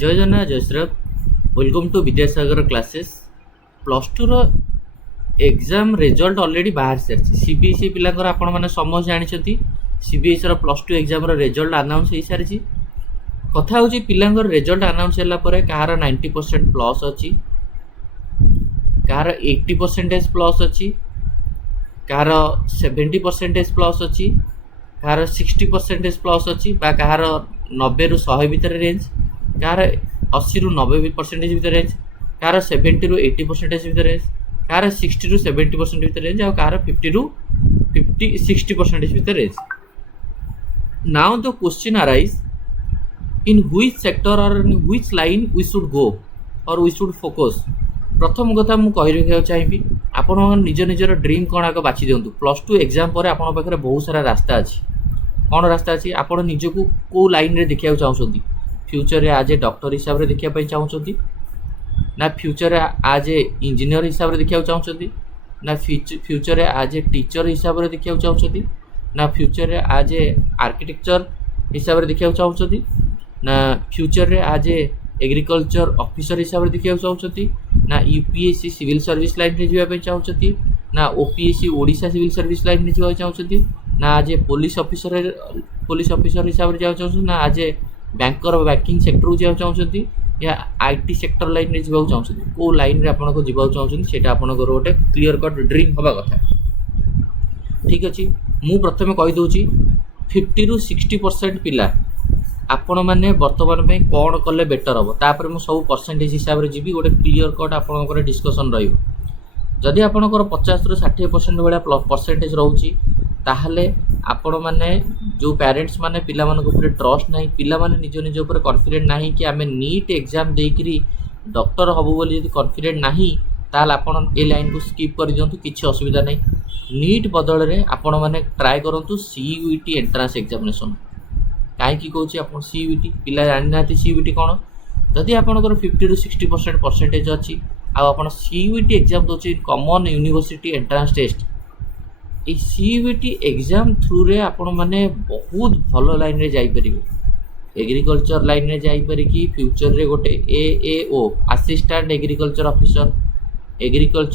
जय जगन्नाथ जय Shriram welcome to Vidyasagar classes plus two रो एग्जाम रिजल्ट ऑलरेडी बाहर सारी सीबीएसई पिलांकर आपण माने समझ जानिछथि सीबीएसई रो प्लस टू एग्जाम रो रिजल्ट अनाउंस हो सारी कथा होची पिलांकर रिजल्ट अनाउंस होला परे कहार 90% प्लस अछि कहार 80% प्लस अछि कहार 70% प्लस अछि कहार 60% प्लस अछि बा कहार 90 रु 100 भीतर रेंज कहार 80 रु 90% भीतर रेंज कहार 70 रु 80% भीतर रेंज कहार 60 रु 70% भीतर रेंज और कहार 50 रु 60% भीतर range. Now the question arise in which sector or in which line we should go or we should focus. प्रथम कथा मु कहि रखिया चाहिबी आपण निज निजर ड्रीम कोन आक बाछि दियंतु। प्लस टू एग्जाम पर आपण पाखरे बहुत सारा रास्ता अछि। कौन रास्ता अच्छी आपण निजकू को लाइन रे देखिया चाहूँगी फ्यूचर रे आज ए डॉक्टर हिसाब रे देखिया पई चाहूँगी ना फ्यूचर रे आज ए इंजीनियर हिसाब रे देखिया चाहूँगी ना फ्यूचर रे आज ए टीचर हिसाब रे देखिया चाहूँगी ना फ्यूचर रे आज ए आर्किटेक्चर हिसाब रे देखिया चाहूँगी ना फ्यूचर रे आज ए एग्रीकल्चर ऑफिसर हिसाब रे देखिया चाहूँगी ना यूपीएससी सिविल सर्विस लाइन रे जीवा पई चाहूँगी ना OPSC Odisha civil service line रे जीवा चाहूँगी ना आज पुलिस ऑफिसर हिसाब से जाओ चाहूँ ना आज बैंकर बैंकिंग सेक्टर को जाओ चाहूँ या आईटी सेक्टर लाइन में जावाक चाहूँ को लाइन रे आपन को जावाक चाहूँ सेटा आपनकर गोटे क्लियर कट ड्रीम हवा कथा। ठीक अच्छे मु प्रथम कही दूची 50 रु 60% पिला आपण मैंने बर्तमान में कौन कले बेटर हम तापर मु सब परसेंटेज हिसाब से जीवी गोटे क्लियर कट आपनकर डिस्कसन रही। जदि आपनकर 50 रु 60% भाया परसेंटेज रोची ताहले आपण माने जो पेरेंट्स माने पिला मान ऊपर ट्रस्ट नहीं पिला माने निज निज ऊपर कॉन्फिडेंट नहीं कि आमे नीट एग्जाम देकरी डॉक्टर हबु बोली यदि कॉन्फिडेंट नहीं ताहले आपण ए लाइन को स्किप कर दियंतु किछि असुविधा नहीं। नीट बदल रे आपण माने ट्राई करंतु सीयूईटी एंट्रेंस एग्जामिनेशन काहे की कहूची आपण सीयूईटी पिला जानि नाथि सीयूईटी कोन जदि आपनकर 50 रु 60% परसेंटेज अछि आ आपण सीयूईटी एग्जाम दोची कॉमन यूनिवर्सिटी एंट्रेंस टेस्ट ए सीयूईटी एग्जाम थ्रू रे आपण माने बहुत भलो लाइन रे जाई परिबे। एग्रीकल्चर लाइन रे जाई पारि कि फ्यूचर रे गोटे AAO assistant agriculture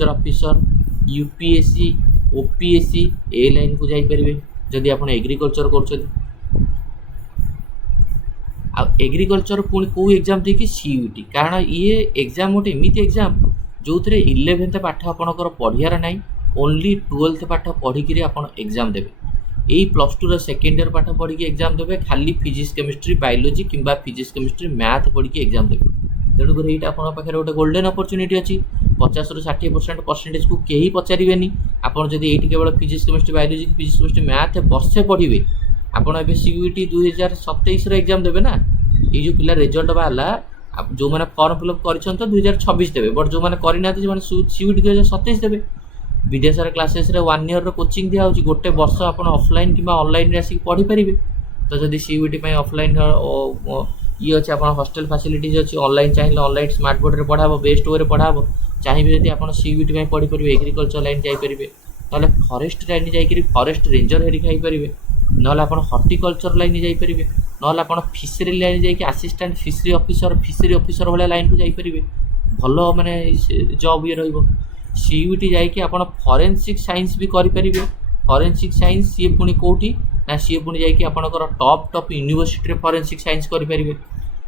officer UPSC OPSC ए लाइन को जाई परिबे जदि आपण एग्रीकल्चर करछथि। आ एग्रीकल्चर पुणी को एग्जाम दे कि सीयूईटी कारण ये एग्जाम गोटे एमिति एग्जाम जो थरे 11th पाठ आपनकर पढियार नाही ओनली 12th पाठ पढ़ी आप एग्जाम देवे यही प्लस टू सेकेंड ईयर पाठ पढ़ी एग्जाम देवे खाली फिजिक्स केमिस्ट्री बायोलोजी किंबा फिजिक्स केमिस्ट्री मैथ पढ़ी एग्जाम देवे तेणुकर ये पाखे गोटे गोल्डन अपॉर्चुनिटी अच्छी 50 रु 60% परसेंटेज को कहीं पचारे आपड़ जब ये केवल physics chemistry biology physics chemistry math वर्षे पढ़े आपड़ ए सीयूईटी 2027 एग्जाम देवे ना ये जो पिला रिजल्ट बाहर जो मैंने फॉर्म फिलअप कर 2026 देवे बट जो मैंने करना सीयूईटी 2027 देवे। विद्यासागर क्लासेस रे 1 ईयर रो कोचिंग दिया होची गोटे वर्ष आपण ऑफलाइन किबा ऑनलाइन रे आसी पढ़ी परिबे। तो जदि सीयूईटी पय ऑफलाइन ये अच्छे आप हॉस्टल फैसिलिटीज अच्छी ऑनलाइन चाहिए ऑनलाइन स्मार्ट बोर्ड रे पढ़ाबो बेस्ट वे पढ़ाबो चाहिए जदि आप सीयूईटी पय पढ़ी परिबे एग्रीकल्चर लाइन जाई परिबे ताले फॉरेस्ट लाइन जाई फॉरेस्ट रेंजर हेरी खाई परिबे नहले आप हॉर्टिकल्चर लाइन जाई परिबे नहले आप फिशरी लाइन जाई असिस्टेंट फिशरी ऑफिसर वाला लाइन को जाई परिबे भलो माने जॉब ये रहइबो। सीयूईटी जाइए आप फॉरेंसिक साइंस भी करें फॉरेंसिक साइंस सी पुणी कौटी ना सी पुणी जाइए आपंकर टॉप यूनिवर्सिटी रे फॉरेंसिक साइंस करें।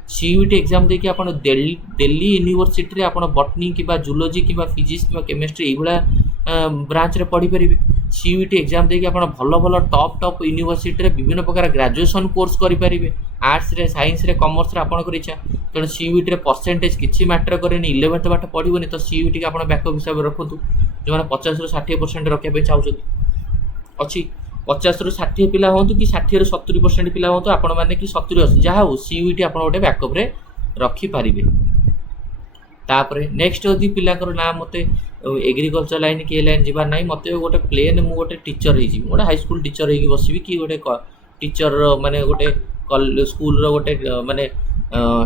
सीयूईटी एग्जाम देखिए आप दिल्ली यूनिवर्सिटी आप बटनी कि जूलोजी कि फिजिक्स कि केमिस्ट्री ये ब्रांच रे पढ़ी पारे। सीयूईटी एग्जाम देखिए आप भल भल टॉप यूनिवर्सिटी रे विभिन्न प्रकार ग्रेजुएशन कोर्स करें आर्ट्स रे साइंस रे कॉमर्स रे आपनकर इच्छा तेणु सीयूईटी रे परसेंटेज किछि मैटर करेनि 11th पाठ पढ़िबोनी तो सीयूईटी के आप बैकअप हिसाब रखु जो मैंने 50 रु 60% रखा चाहूँ अच्छी 50 रु 60 पिला हूँ कि 60 रु 70% पिला हूँ आपण मैंने कि 70 80 जहाँ हो सीयूईटी आप गोटे बैकअप रे रखिपारे। तापर नेक्स्ट यदि पिलाकर ना मत एग्रीकल्चर लाइन कि लाइन जीवार ना मत गोटे प्लेन मु गोटे टीचर हो गोटे हाई स्कूल टीचर हो बसबी कि गोटे टीचर माने गोटे स्कूल रो गोटे माने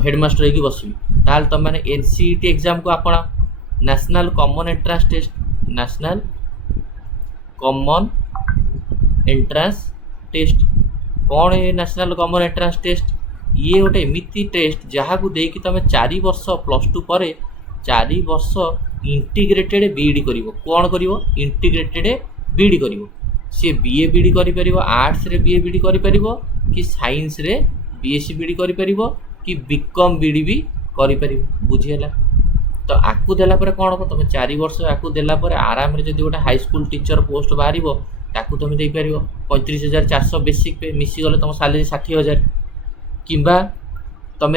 हेडमास्टर हो बसबी ताल तुम मैंने एनसीईटी एग्जाम को आप नेशनल कॉमन एंट्रेंस टेस्ट कौन है नेशनल कॉमन एंट्रेंस टेस्ट ये गोटे एमती टेस्ट जहाँ को देकी तुम 4 वर्ष +2 पर 4 वर्ष इंटीग्रेटेड बीईडी कर कौन कर इंटीग्रेटेड बीईडी कर सी बीए बीईडी कर आर्ट्स रे बीए बीईडी कर कि साइंस रे बीएससी बीईडी कर कि बीकॉम बीईडी भी कर बुझीगला। तो आकु देला पर कौन हम तुम 4 वर्ष आकु देला पर आराम रे जदि गोटे हाई स्कूल टीचर पोस्ट बाहर ताकू तुम दे पार 35,400 बेसिक पे मिसीगले तुम सालेरी 60,000 किंबा तुम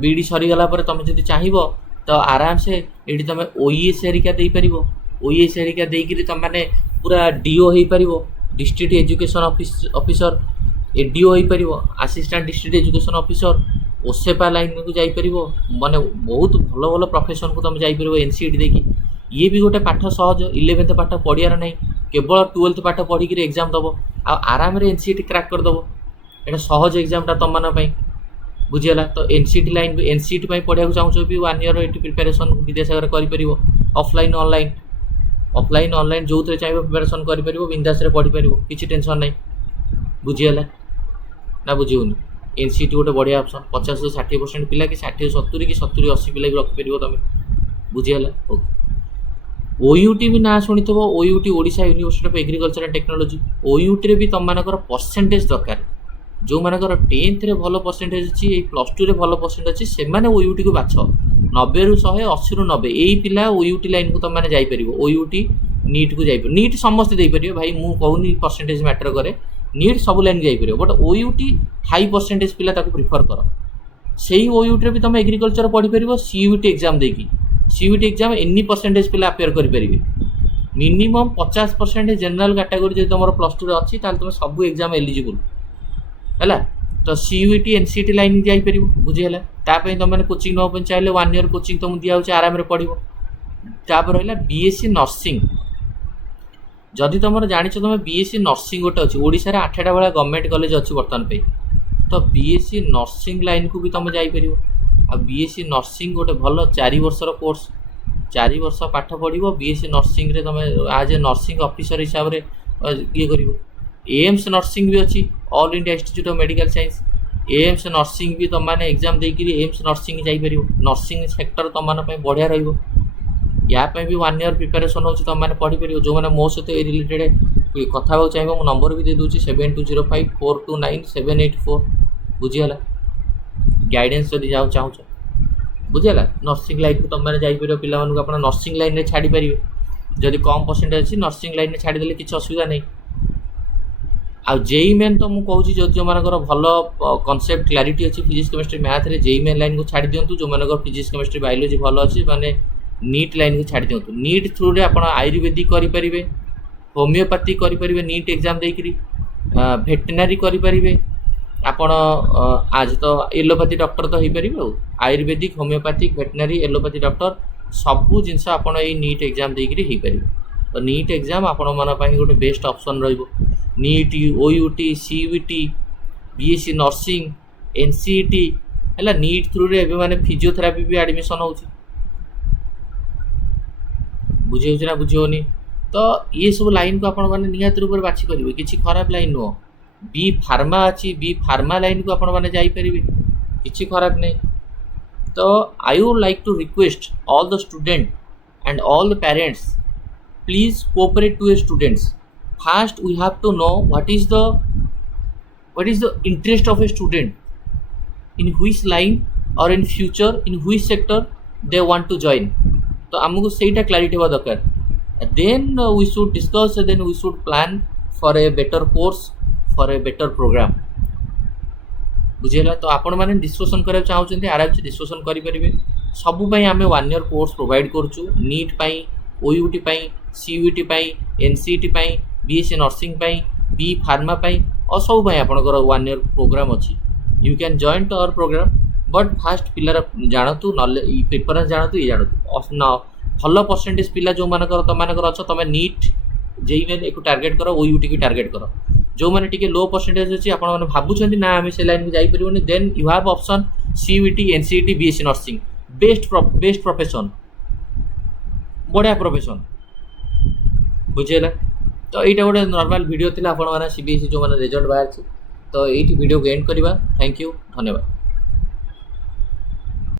बीडी सरीगला तुम जब चाहब तो आराम से ये तुम ओईएस हेरिका दे पार ओईएस हेरिका देकर तुम मैंने पूरा डीओ हो पार डिस्ट्रिक्ट एजुकेशन ऑफिसर एडीओ हो पार असिस्टेंट डिस्ट्रिक्ट एजुकेशन ऑफिसर ओसेपा लाइन को जापर माने बहुत भल भल प्रोफेशन को तुम जापर एनसीईटी देखी ये भी गोटे पाठ सहज 11th पाठ पढ़ियार ना केवल 12th पाठ पढ़ी एग्जाम दब आराम रे एनसीईटी क्रैक करदेव ये सहज एग्जामटा तुम मानी बुझीगला। तो एनसीईटी लाइन एनसीईटी पढ़ा चाहूँ भी 1 ईयर ये प्रिपेरेसन विद्यासागर कर ऑफलाइन ऑनलाइन जो थे चाहिए प्रिपेरेसन कर बिंदास पढ़ी पार किसी टेंशन ना बुझीगला ना बुझीनी। एनसीईटी गोटे बढ़िया ऑप्शन 50-60% पिला कि 60-70 कि 70-80 पिला भी रखिपर तुम बुझीगला। ओके ओयूटी भी ना शुणी थो OUT Odisha university of agriculture and technology OUT भी तुम मानकर परसेंटेज दरकार जो मानकर 10th रे भल परसेंटेज अच्छी +2 रे भल परसेंटेज अच्छी से मैंने ओयूटी को बाछ 90 ରୁ 100 80 ରୁ 90 यही पिला ओयूटी लाइन को तुम मैंने जापर ओयूटी नीट को जापर नीट समस्ते देपर भाई मु कहूनी परसेंटेज मैटर करे नीट सब लाइन जापर बट ओयूटी हाई परसेंटेज पिला ताको प्रिफर कर से ओयूटी भी तुम एग्रीकल्चर पढ़ी पार सीयूटी एग्जाम देकी सीयूटी एग्जाम एनी परसेंटेज पिला अपेयर करेंगे मिनिमम 50% जनरल कैटेगोरी जो तुम +2 अच्छी तुम सब एग्जाम एलिजिबल है। तो सीयूटी एनसीईटी लाइन जापर बुझीगला तुम मैंने कोचिंग ना चाहिए 1 ईयर कोचिंग तुमको दिखाऊँ आराम पढ़ तापर रहा बीएससी नर्सिंग जदि तुम जान तुम बीएससी नर्सिंग गोटे अच्छी ओडिशा रे 8टा भाया गवर्नमेंट कॉलेज अच्छी बर्तमान पे तो बीएससी नर्सिंग लाइन को भी तुम जापर आ बीएससी नर्सिंग गोटे भल 4 वर्षर कोर्स 4 वर्ष पाठ पढ़ बीएससी नर्सिंग रे तुम आज ए नर्सिंग ऑफिसर हिसाब से ये कर एम्स नर्सिंग भी अच्छी all India institute of medical science AIIMS nursing भी तुम मैंने एग्जाम देकर एम्स नर्सिंग जापर नर्सिंग सेक्टर तुम मान बढ़िया रही भी 1 ईयर प्रिपेरेसन हो तुम मैंने पढ़ी पार जो मैंने मो सहित रिलेटेड कथा चाहिए मो नंबर भी दे दूसरी 7205429784 बुझीगला गाइडेंस जदि जाओ चाहूँ बुझीगला नर्सिंग लाइन को तुम मैंने जापर पिला आप नर्सिंग लाइन में छाड़ी पारे जदि कम परसेंटेज अच्छी नर्सिंग लाइन में छाड़देले किसी असुविधा नहीं आ जेई मेन तो मुझे कहूँ जो मानकर भल कनसेप्ट क्लारिटी अच्छी फिजिक्स केमिस्ट्री मैथ रे जेई मेन लाइन को छाड़ी दिंतु जो मानकर फिजिक्स केमिस्ट्री बायोलॉजी भल अच्छी माने नीट लाइन को छाड़ी दिंतु नीट थ्रू रे आप आयुर्वेदिक करें होमियोपैथी करें नीट एग्जाम देकरी भेटेनारी करें आपण आज तो एलोपैथी डॉक्टर तो हो पारे आयुर्वेदिक होमियोपैथिक भेटेनारी एलोपैथी डॉक्टर सबू जिनस आप नीट एग्जाम देकरी हो पारे। तो नीट एग्जाम आपण मन गोटे बेस्ट ऑप्शन रहिबो NEET OUT CUET BSc nursing NCET है नीट थ्रू रे माने फिजियोथेरापी भी एडमिशन हो बुझे ना बुझेनि। तो ये सब लाइन को आपण माने निहात रूप बाछि परिबे किछि खराब लाइन नुह बी फार्मा अच्छी बी फार्मा लाइन को आपण माने जाई परिबे किछि खराब नहीं। तो I would like to request all the student and all the parents please cooperate to students first we have to know what is the interest of a student in which line or in future in which sector they want to join तो आमको सेटा clarity होगा दरकार then we should discuss then we should plan for a better course for a better program बुझेगा। तो आपण मैंने discussion करा चाहते आराम से डिस्कसन करेंगे सबू आम 1 ईयर कोर्स प्रोवाइड करूँ NEET OUT CUET NCET BSc nursing B pharma और सब आपंकर 1 ईयर प्रोग्राम अच्छी you can join to our program but first पिलार जानतु प्रिफरेन्स जानतु ये जानतु भल परसेंटेज पिला जो मानकर तुम अच्छ तुम नीट जेई मेन एक टार्गेट कर ओयूटी की टार्गेट कर जो मैंने टी लो परसेंटेज अच्छी आप भावुं ना आम से लाइन को जापर then you have option CUET NCET BSc nursing best profession बढ़िया प्रोफेशन बुझेगा। तो यहाँ गोटे नॉर्मल वीडियो थी आपने सीबीएसई जो मैंने रिजल्ट बाहर तो तो ये वीडियो को एंड करवा। थैंक यू, धन्यवाद।